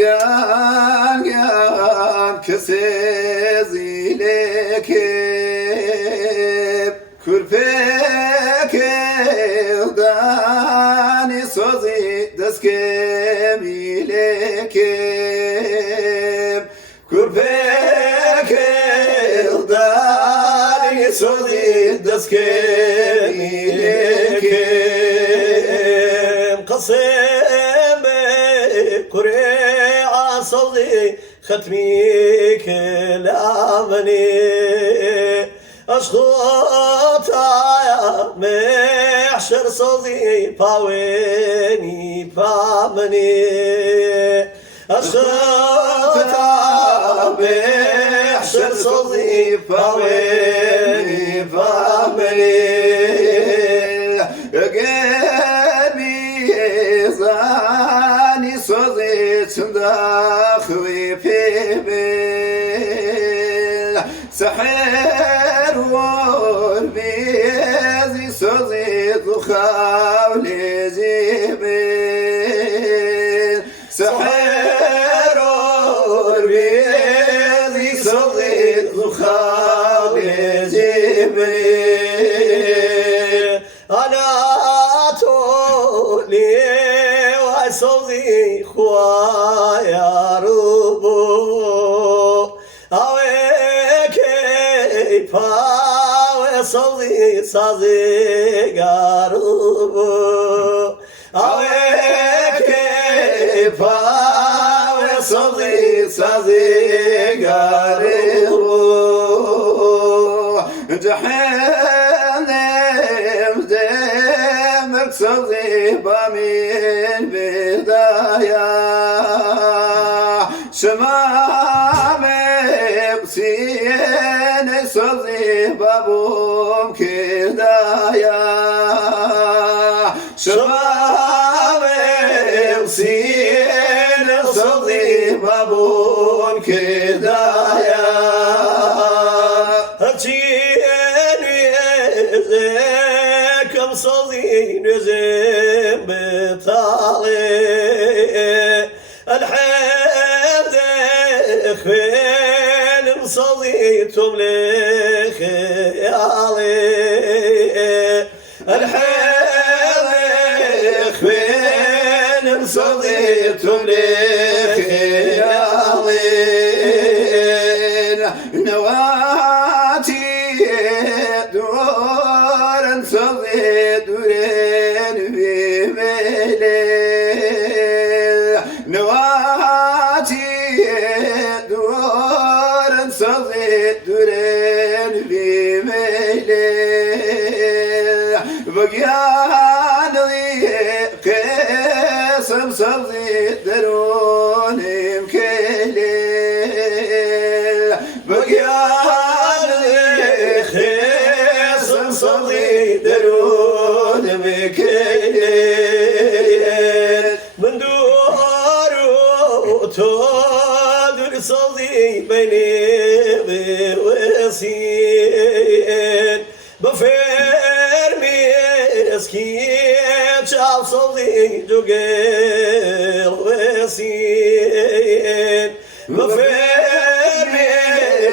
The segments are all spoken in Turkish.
gyan gyan kesiz ilekip Kurpek eldani sozi deskem ilekip Kurpek eldani sozi deskem ilekip قسم قرع صلي ختمي كلامني أشخاط محشر صلي باويني بامني أشخاط محشر صلي باويني بامني زاني صدي تندخلي في بيل سحر والبيزي صدي تخاولي زيبيل سحر والبيزي صدي تخاولي زيبيل أنا تولي صوزي خوايا ربو أويكي فاوي صوزي صازي قاربو أويكي فاوي صوزي صازي قاربو جحيم زمك صوزي بامين بداية شمامي بسين صوزي بابوم كداية شمامي بسين صوزي بابوم كداية كم صدي نزم بطالي الحمد خيل صدي تملي خيالي الحمد خيل صدي تملي خيالي نواتي دورن صدي دورين بمليل نواتي دورن صدي دورين بمليل بقيان لي قسم صدي درون مكليل بقيان صدي درون مكليل من دور تدر صدي بيني وسين بفر مسكين شاف صدي جوجل وسين بفر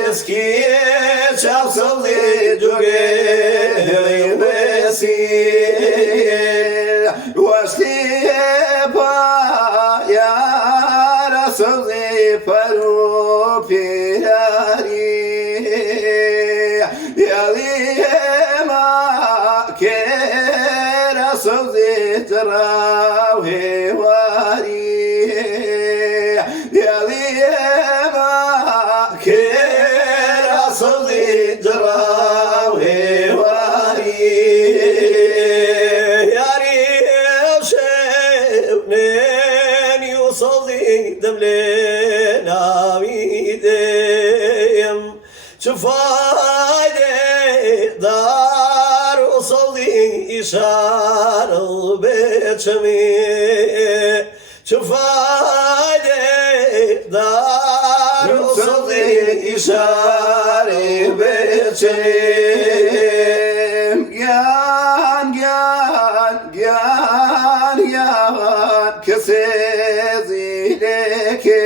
مسكين شاف صدي جوجل وسين واشتبا يا رسولي فرو بيراري يا ليما كير رسولي تراوي واري يا ليما كير رسولي تراوي واري دملنا ويديم شفايدي دار وصلي إشارة بيتشمي شفايدي دار وصلي إشارة بيتشمي Gyan, gyan, gyan, gyan, kese zilekim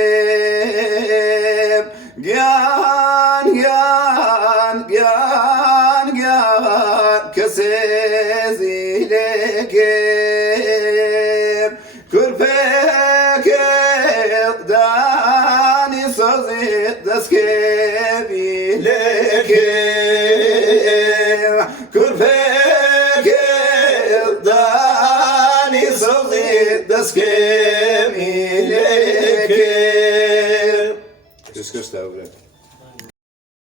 Gyan gyan gyan gyan kese zilekim Kürpek dani sözü deske bilekim Kürpek dani sözü deske bilekim Kız kız da